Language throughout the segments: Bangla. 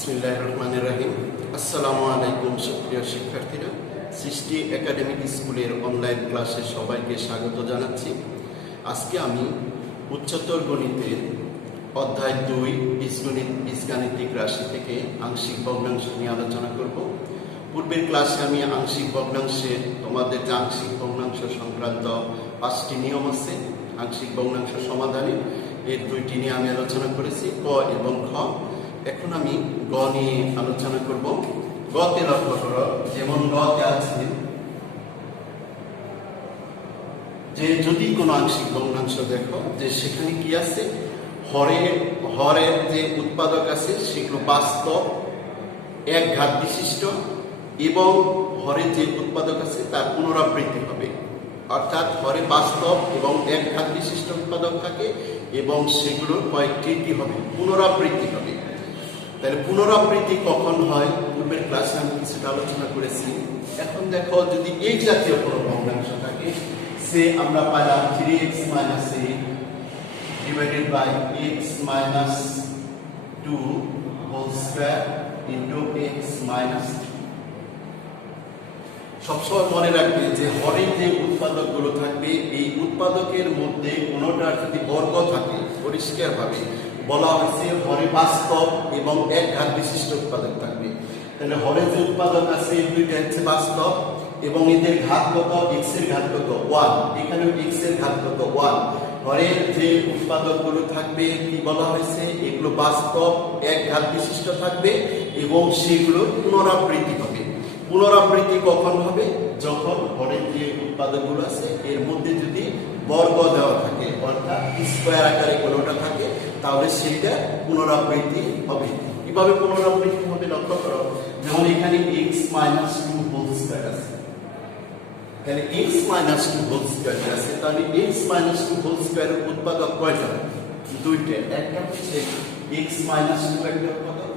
বিসমিল্লাহির রহমানির রহিম। আসসালামু আলাইকুম সুপ্রিয় শিক্ষার্থীরা, সৃষ্টি একাডেমিক স্কুলের অনলাইন ক্লাসে সবাইকে স্বাগত জানাচ্ছি। আজকে আমি উচ্চতর গণিতের অধ্যায় 2 বীজগাণিতিক রাশি থেকে আংশিক ভগ্নাংশ নিয়ে আলোচনা করব। পূর্বের ক্লাসে আমি আংশিক ভগ্নাংশে তোমাদের যে আংশিক ভগ্নাংশ সংক্রান্ত 5টি নিয়ম আছে আংশিক ভগ্নাংশ সমাধানে, এর 2টি নিয়ে আমি আলোচনা করেছি, ক এবং খ। এখন আমি গ নিয়ে আলোচনা করব। গতে লক্ষ্য করো, যেমন গতে আছে যে যদি কোনো আংশিক ভগ্নাংশ দেখো যে সেখানে কি আছে, হরের যে উৎপাদক আছে সেগুলো বাস্তব, এক ঘাত বিশিষ্ট এবং হরের যে উৎপাদক আছে তার পুনরাবৃত্তি হবে। অর্থাৎ হরে বাস্তব এবং এক ঘাত বিশিষ্ট উৎপাদক থাকে এবং সেগুলোর কয়েকটি কি হবে, পুনরাবৃত্তি হবে। তাহলে পুনরাবৃত্তি কখন হয় পূর্বের ক্লাসে আমি কিছুটা আলোচনা করেছি। এখন দেখো যদি এই জাতীয় কোনো ভগ্নাংশ থাকে, সে আমরা পাইলাম 3x - 8 divided by x - 2 whole square into x - 3। সবসময় মনে রাখবে যে হরে যে উৎপাদকগুলো থাকবে এই উৎপাদকের মধ্যে কোনোটার যদি বর্গ থাকে, পরিষ্কারভাবে বলা হয়েছে হরে বাস্তব এবং এক ঘাত বিশিষ্ট উৎপাদক থাকবে। তাহলে হরে যে উৎপাদক আছে এই দুইটা হচ্ছে বাস্তব এবং এদের ঘাত কত, x এর ঘাত কত 1, এখানেও x এর ঘাত কত 1। হরের যে উৎপাদকগুলো থাকবে কি বলা হয়েছে, এগুলো বাস্তব এক ঘাত বিশিষ্ট থাকবে এবং সেগুলোর পুনরাবৃত্তি হবে। পুনরাবৃত্তি কখন হবে, যখন হরের যে উৎপাদকগুলো আছে এর মধ্যে যদি বর্গ দেওয়া থাকে, অর্থাৎ স্কয়ার আকারে কোনোটা থাকে, তাহলে সেইটা পুনরাবৃত্তি হবে। কিভাবে পুনরাবৃত্তি হবে লক্ষ্য করো, যেমন এখানে x - 2 হোল স্কয়ার আছে, তাহলে x - 2 হোল স্কয়ার আছে, তাহলে x - 2 হোল স্কয়ারের উৎপাদক কয়টা, দুইটা। একটা হচ্ছে x - 2 একটা উৎপাদক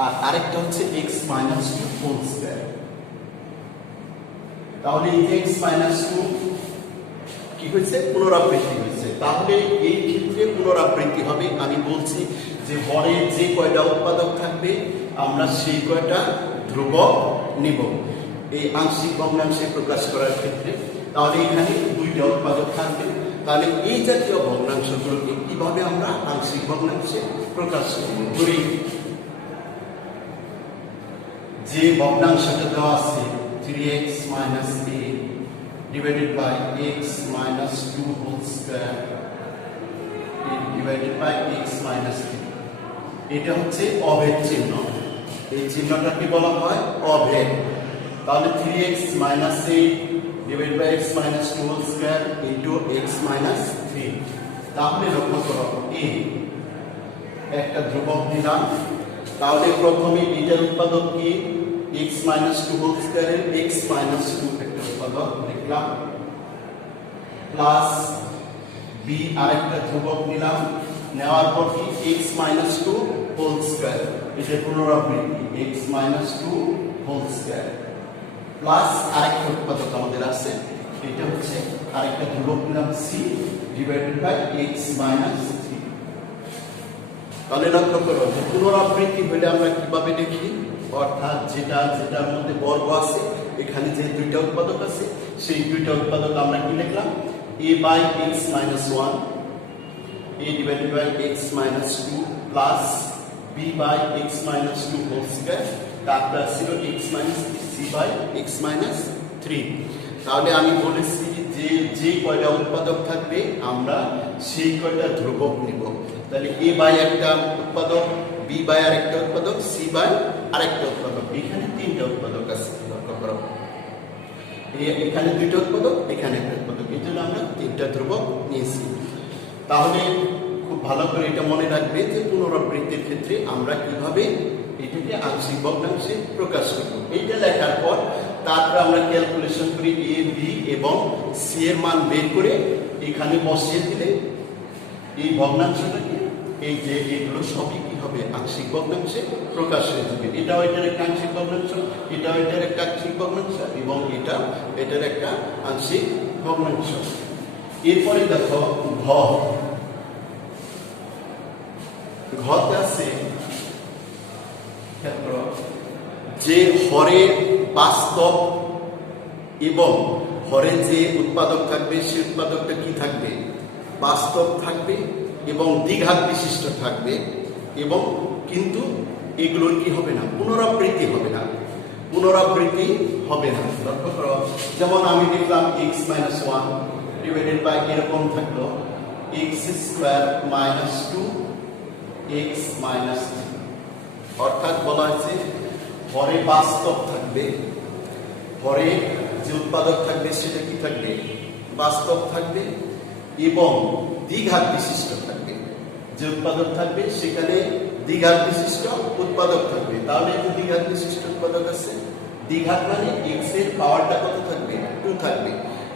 আর আরেকটা হচ্ছে x - 2 হোল স্কয়ার। তাহলে এই x - 2 কি হয়েছে, পুনরাবৃত্তি হয়েছে। তাহলে এই ক্ষেত্রে পুনরাবৃত্তি হবে। আমি বলছি যে হরের যে কয়টা উৎপাদক থাকবে আমরা সেই কয়টা ধ্রুবক নিব এই আংশিক ভগ্নাংশে প্রকাশ করার ক্ষেত্রে। তাহলে এখানে দুইটা উৎপাদক থাকবে। তাহলে এই জাতীয় ভগ্নাংশগুলোকে কিভাবে আমরা আংশিক ভগ্নাংশে প্রকাশ করব, ধরি যে ভগ্নাংশটা দেওয়া আছে 3x - 8 divided by x - 2 whole square divided by x - 3। এটা হচ্ছে অভেদ চিহ্ন। এই চিহ্নটাকে বলা হয় অভেদ। তাহলে 3x - 8 divided by x - 2 whole square into x - 3। তাহলে লক্ষ্য করো একটা ধ্রুবক দিলাম। তাহলে প্রথমে এটার উৎপাদক কি, x - 2 whole square এর x - 2 একটা উৎপাদক লিখলাম, প্লাস b আরেকটা ধ্রুবক নিলাম, নেওয়ার পর কি x - 2 হোল স্কয়ার, এটা পুনরাবৃত্তি x - 2 হোল স্কয়ার, প্লাস আরেকটা উৎপাদক আমাদের আছে, এটা হচ্ছে আরেকটা ধ্রুবক নিলাম c ডিভাইডেড বাই x - 3। তাহলে লক্ষ্য করো যে পুনরাবৃত্তি হলে আমরা কিভাবে লিখি, অর্থাৎ যেটার মধ্যে বর্গ আছে, এখানে যে দুইটা উৎপাদক আছে সেই দুইটা উৎপাদক আমরা কি লিখলাম, a by x - 1 a divided by x - 2 plus b by x - 2 whole square, তারপর ছিল x - 3 c by x - 3। তাহলে আমি বলেছি যে কয়টা উৎপাদক থাকবে আমরা সেই কয়টা ধ্রুবক নিব। তাহলে a by একটা উৎপাদক, b by আরেকটা উৎপাদক, c by আরেকটা উৎপাদক। এখানে তিনটা উৎপাদক আছে, লক্ষ্য করো এখানে দুইটা উৎপাদক, এখানে একটা উৎপাদক, এই জন্য আমরা তিনটা ধ্রুবক নিয়েছি। তাহলে খুব ভালো করে এটা মনে রাখবে যে পুনরাবৃত্তির ক্ষেত্রে আমরা কিভাবে এটাকে আংশিক ভগ্নাংশে প্রকাশ করব। এইটা লেখার পর তারপর আমরা ক্যালকুলেশন করি a b এবং c এর মান বের করে এখানে বসিয়ে দিলে এই ভগ্নাংশটাকে, এই যে এগুলো সবই কি হবে, আংশিক ভগ্নাংশে প্রকাশ হয়ে যাবে। এটাও এটার একটা আংশিক ভগ্নাংশ, এটাও এটার একটা আংশিক ভগ্নাংশ এবং এটার একটা আংশিক ভগ্নাংশ। এরপরে দেখো ঘতে আছে যে হরের বাস্তব এবং হরে যে উৎপাদক থাকবে সেই উৎপাদকটা কি থাকবে, বাস্তব থাকবে এবং দ্বিঘাত বিশিষ্ট থাকবে, এবং কিন্তু এগুলোর কি হবে না, পুনরাবৃত্তি হবে না, পুনরাবৃত্তি হবে না। লক্ষ্য করো, যেমন আমি দেখলাম x minus one divided by এরকম থাকলো x square minus two x minus three, অর্থাৎ বলা হয়েছে হরে বাস্তব থাকবে, হরে যে উৎপাদক থাকবে সেটা কি থাকবে, বাস্তব থাকবে এবং দ্বিঘাত বিশিষ্ট থাকবে। যে উৎপাদক থাকবে সেখানে দ্বিঘাত বিশিষ্ট উৎপাদক থাকবে। তাহলে যে দ্বিঘাত বিশিষ্ট উৎপাদক আছে, দ্বিঘাত মানে এক্স এর পাওয়ারটা কত থাকবে, 2 থাকবে।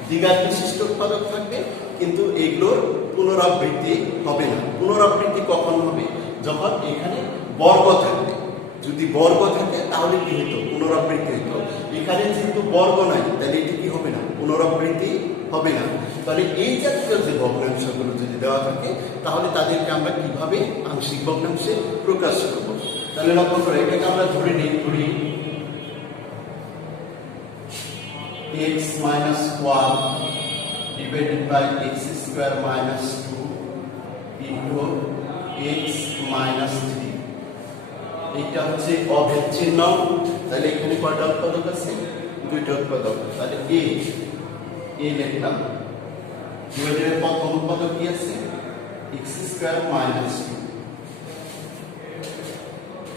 দ্বিঘাত বিশিষ্ট উৎপাদক থাকবে, কিন্তু এগুলোর পুনরাবৃত্তি হবে না। পুনরাবৃত্তি কখন হবে, যখন এখানে বর্গ থাকবে। যদি বর্গ থাকে তাহলে কি হতো, পুনরাবৃত্তি হতো। এখানে যেহেতু বর্গ নাই তাহলে এটি কি হবে না, পুনরাবৃত্তি হবে না। তাহলে এই জাতীয় যে ভগ্নাংশগুলো যদি দেওয়া থাকে তাহলে তাদেরকে আমরা কিভাবে আংশিক ভগ্নাংশে প্রকাশ করব। তাহলে লক্ষ্য করো, এটাকে আমরা ধরে নিই, ধরি x minus 1 divided by x square minus 2 into x minus 3। এটা হচ্ছে অভেদ চিহ্ন। তাহলে এখানে কয়টা উৎপাদক আছে, 2টা উৎপাদক। তাহলে a লিখলাম, ডিভাইডেড প্রথম উৎপাদক কি আছে, x স্কয়ার মাইনাস 2।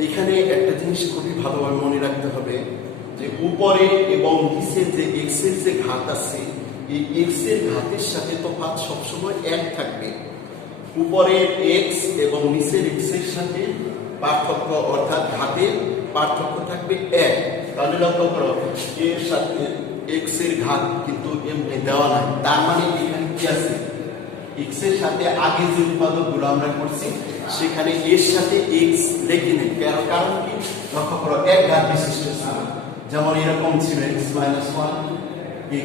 এখানে একটা জিনিস খুবই ভালোভাবে মনে রাখতে হবে যে উপরে এবং নিচে যে x এর যে ঘাত আছে, এই x এর ঘাতের সাথে তফাৎ সবসময় 1 থাকবে। উপরের x এবং নিচের x এর সাথে পার্থক্য অর্থাৎ ঘাতের পার্থক্য থাকবে 1। তাহলে লক্ষ্য করো, এর সাথে x এর ঘাত কিন্তু এমনি দেওয়া নাই, তার মানে এখানে কি আছে, x এর সাথে আগে যে উৎপাদকগুলো আমরা করছি সেখানে এর সাথে x লিখি নেই। কারণ কি, লক্ষ্য করো, এক ঘাত বিশিষ্ট ছিল। যেমন এরকম ছিল x minus 1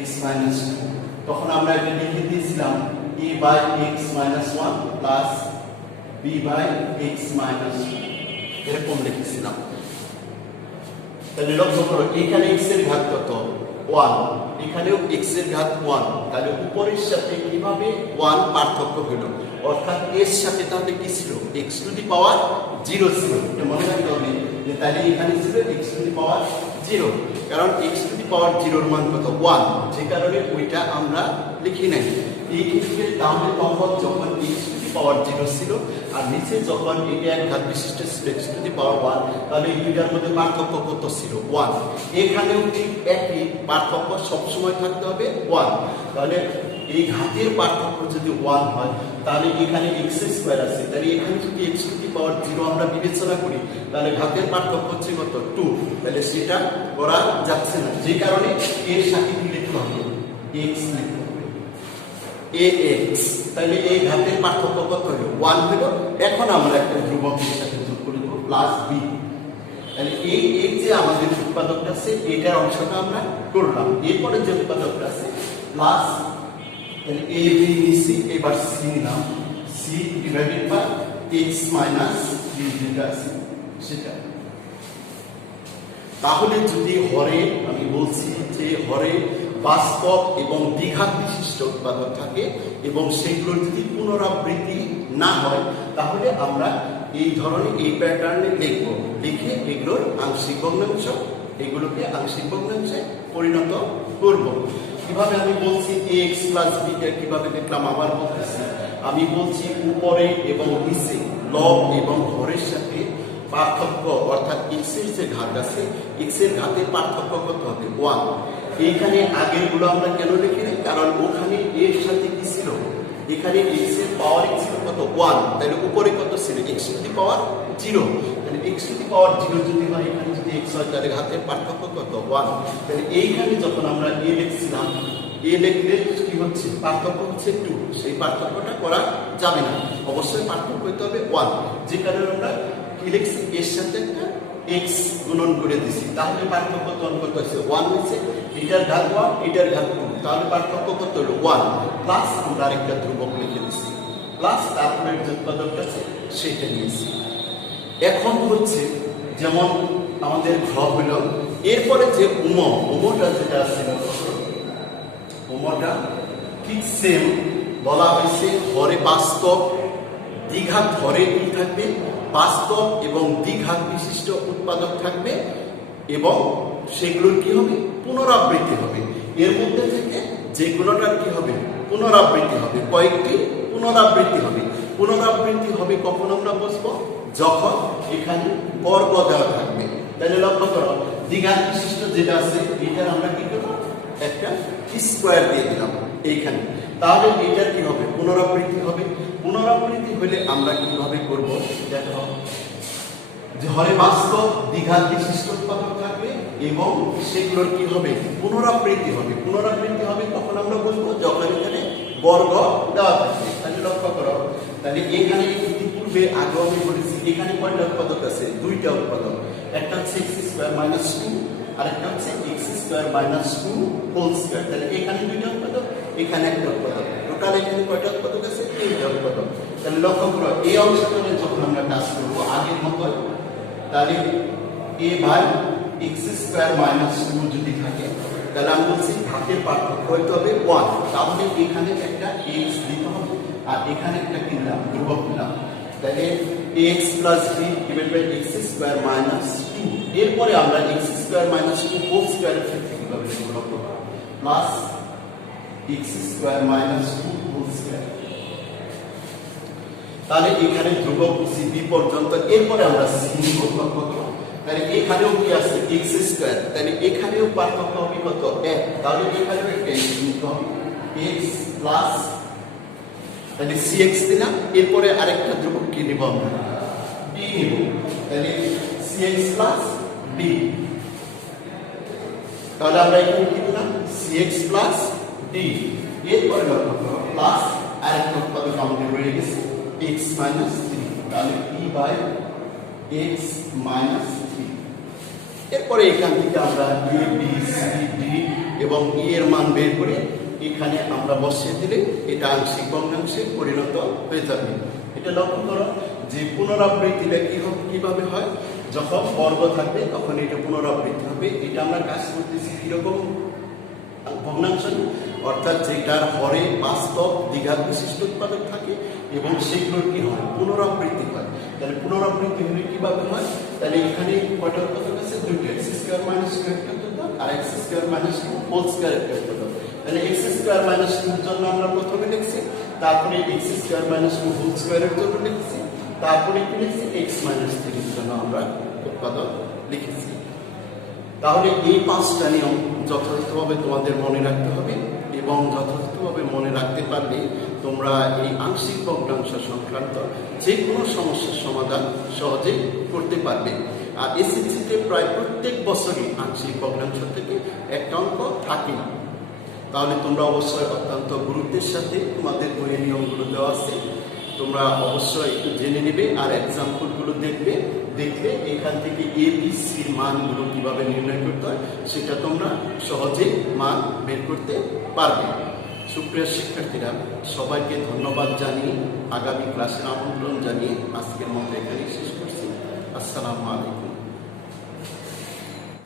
x minus 2, তখন আমরা এটা লিখে দিয়েছিলাম a by x minus 1 plus b by x minus 2, এরকম লিখেছিলাম। তাহলে লক্ষ্য করো, এখানে x এর ঘাত কত, 1, এখানেও x এর ঘাত 1। তাহলে উপরের সাথে কিভাবে 1 পার্থক্য হলো, অর্থাৎ এর সাথে তাহলে কি ছিল, x টু দি পাওয়ার 0 ছিল। এটা মনে রাখতে হবে যে তাহলে এখানে ছিল x টু দি পাওয়ার 0, কারণ x টু দি পাওয়ার 0 এর মান কত, 1, যে কারণে ওইটা আমরা লিখি নাই। এই ক্ষেত্রে তাহলে তখন যখন x টু দি পাওয়ার 0 ছিল আর নিচে যখন এটা এক ঘাত বিশিষ্ট ছিল x টু দি পাওয়ার 1, তাহলে এই দুইটার মধ্যে পার্থক্য কত ছিল, 1। এখানেও ঠিক একই পার্থক্য সবসময় থাকতে হবে 1। তাহলে এই ঘাতের পার্থক্য যদি 1 হয় তাহলে এখানে x স্কয়ার আছে, তাহলে এখানে যদি x টু দি পাওয়ার 0 আমরা বিবেচনা করি তাহলে ঘাতের পার্থক্য হচ্ছে কত, 2। তাহলে সেটা করা যাচ্ছে না, যে কারণে এর সাথে কি লিখতে হবে, x লিখতে হবে, ax। তাহলে এই ঘাতের পার্থক্য কত হলো, 1 হলো। এখন আমরা একটা ধ্রুবকের সাথে যোগ করে দেব প্লাস b। তাহলে এই যে আমাদের উৎপাদকটা আছে এটার অংশটা আমরা করলাম, এরপরে যে উৎপাদকটা আছে প্লাস, তাহলে a b নিছি, এবার c নিলাম, c divided by x minus 3 যেটা আছে সেটা। তাহলে যদি হরে, আমি বলছি যে হরে বাস্তব এবং দ্বিঘাত বিশিষ্ট উৎপাদক থাকে এবং সেগুলোর যদি পুনরাবৃত্তি না হয় তাহলে আমরা এই ধরনের এই প্যাটার্নে লিখব, লিখে এগুলোর আংশিক ভগ্নাংশ, এগুলোকে আংশিক ভগ্নাংশে পরিণত করব। কিভাবে আমি বলছি ax প্লাস b কে কিভাবে দেখলাম, আবার বলতেছি, আমি বলছি উপরে এবং নিচে লব এবং হরের সাথে পার্থক্য অর্থাৎ x এর যে ঘাত আছে x এর ঘাতের পার্থক্য কত হবে, 1। এইখানে আগের গুলো আমরা কেন লিখি নাই, কারণ ওখানে এর সাথে কি ছিল, এখানে x এর পাওয়ার ছিল কত, 1। তাহলে উপরে কত ছিল, x টু দি পাওয়ার 0। তাহলে x টু দি পাওয়ার 0 যদি হয়, এখানে যদি x হয় তাহলে ঘাতের পার্থক্য কত, 1। তাহলে এইখানে যখন আমরা a লিখছিলাম, a লিখলে কি হচ্ছে, পার্থক্য হচ্ছে 2, সেই পার্থক্যটা করা যাবে না, অবশ্যই পার্থক্য হতে হবে 1। যে কারণে আমরা কি লিখছি, এর সাথে একটা x গুণন করে দিছি, তাহলে পার্থক্য তখন কত হচ্ছে, 1 হচ্ছে। এটার ঘাত 1, এটার ঘাত 2, তাহলে পার্থক্য কত হলো, 1। প্লাস আমরা আরেকটা ধ্রুবক লিখে দিছি, প্লাস তারপরে যে উৎপাদকটা আছে সেটা নিয়েছি। এখন হচ্ছে যেমন আমাদের ঘ হলো। এরপরে যে উমটা যেটা আছে উমটা ঠিক সেম বলা হয়েছে, হরে বাস্তব দ্বিঘাত হরে কি থাকবে, বাস্তব এবং দ্বিঘাত বিশিষ্ট উৎপাদক থাকবে এবং সেগুলোর কি হবে, পুনরাবৃত্তি হবে। এর মধ্যে থেকে যে কোনোটার কি হবে, পুনরাবৃত্তি হবে। কয়েকটি পুনরাবৃত্তি হবে। পুনরাবৃত্তি হবে কখন আমরা বুঝবো, যখন এখানে বর্গ দেওয়া থাকবে। তাহলে লক্ষ্য করো, দ্বিঘাত বিশিষ্ট যেটা আছে এটার আমরা কি করবো, একটা স্কোয়ার দিয়ে দিলাম এইখানে। তাহলে এটার কি হবে, পুনরাবৃত্তি হবে। পুনরাবৃত্তি হলে আমরা কিভাবে করব, দেখো যে হরে বাস্তব দ্বিঘাত বিশিষ্ট উৎপাদক থাকবে এবং সেগুলোর কি হবে, পুনরাবৃত্তি হবে। পুনরাবৃত্তি হবে তখন আমরা বলবো যখন এখানে বর্গ দেওয়া থাকবে। তাহলে লক্ষ্য করো, তাহলে এখানে ইতিপূর্বে আগে আমি বলেছি এখানে কয়টা উৎপাদক আছে, দুইটা উৎপাদক। একটা হচ্ছে x স্কয়ার মাইনাস 2 আর একটা হচ্ছে x square minus 2 whole square. তাহলে এখানে দুইটা উৎপাদক, এখানে একটা উৎপাদক। টোটাল এখানে কয়টা উৎপাদক আছে, তিনটা উৎপাদক। তাহলে লক্ষ্য করো, এই অংশটা যখন আমরা কাজ করব আগের মতো, তাহলে a by x square minus 2 যদি থাকে তাহলে আমি বলছি ঘাতের পার্থক্য হইতে হবে 1। তাহলে এখানে একটা x দিতে হবে আর এখানে একটা কিনলাম ধ্রুবক নিলাম। তাহলে x plus b divide by x square minus 2। এরপরে আমরা x স্কয়ার মাইনাস 2 হোল স্কয়ারের ক্ষেত্রে কিভাবে লিখব, plus x square minus 2 whole square. তাহলে এখানে ধ্রুবক সি বি পর্যন্ত। এরপরে আমরা সি নিব কত, তাহলে এখানেও কি আছে x স্কয়ার, তাহলে এখানেও পার্থক্য হবে কত, 1। তাহলে এখানেও একটা x নিতে হবে, x প্লাস তাহলে cx দিলাম। এরপরে আরেকটা ধ্রুবক কি নিব আমরা, b নিব। তাহলে cx প্লাস b। তাহলে আমরা এখানে কি দিলাম, cx প্লাস d। এরপরে লক্ষ্য করো প্লাস আরেকটা উৎপাদক আমাদের রয়ে গেছে x মাইনাস 3। তাহলে e বাই x মাইনাস 3। এরপরে এখান থেকে আমরা a b c d এবং e এর মান বের করে এখানে আমরা বসিয়ে দিলে এটা আংশিক ভগ্নাংশে পরিণত হয়ে যাবে। এটা লক্ষ্য করো যে পুনরাবৃত্তিটা কিভাবে হয়, যখন বর্গ থাকবে তখন এটা পুনরাবৃত্তি হবে। এটা আমরা কাজ করতেছি কিরকম ভগ্নাংশ, অর্থাৎ যেটার হরে বাস্তব দ্বিঘাত বিশিষ্ট উৎপাদক থাকে এবং সেগুলোর কি হয়, পুনরাবৃত্তি হয়। তাহলে পুনরাবৃত্তি হলে কিভাবে হয়, তাহলে এখানে কয়টা উৎপাদক আছে, দুইটা, x স্কয়ার মাইনাস 2 একটা উৎপাদক আর x square minus 2 whole square একটা উৎপাদক। তাহলে x স্কয়ার মাইনাস 2 এর জন্য আমরা প্রথমে লিখছি, তারপরে x স্কয়ার মাইনাস 2 হোল স্কয়ারের জন্য লিখছি, তারপরে কি লিখছি, x মাইনাস 3 এর জন্য আমরা উৎপাদক লিখেছি। তাহলে এই পাঁচটা নিয়ম যথাযথভাবে তোমাদের মনে রাখতে হবে এবং যথাযথভাবে মনে রাখতে পারলে তোমরা এই আংশিক ভগ্নাংশ সংক্রান্ত যে কোনো সমস্যার সমাধান সহজেই করতে পারবে। আর এসএসসিতে প্রায় প্রত্যেক বছরই আংশিক ভগ্নাংশ থেকে একটা অঙ্ক থাকে। তাহলে তোমরা অবশ্যই অত্যন্ত গুরুত্বের সাথে তোমাদের বইয়ের নিয়মগুলো দেওয়া আছে, তোমরা অবশ্যই একটু জেনে নেবে আর এক্সাম্পলগুলো দেখবে। দেখলে এখান থেকে এ বি সির মানগুলো কিভাবে নির্ণয় করতে হয় সেটা তোমরা সহজেই মান বের করতে পারবে। সুপ্রিয় শিক্ষার্থীরা, সবাইকে ধন্যবাদ জানিয়ে আগামী ক্লাসের আমন্ত্রণ জানিয়ে আজকের মতো এখানেই শেষ করছি। আসসালামু আলাইকুম।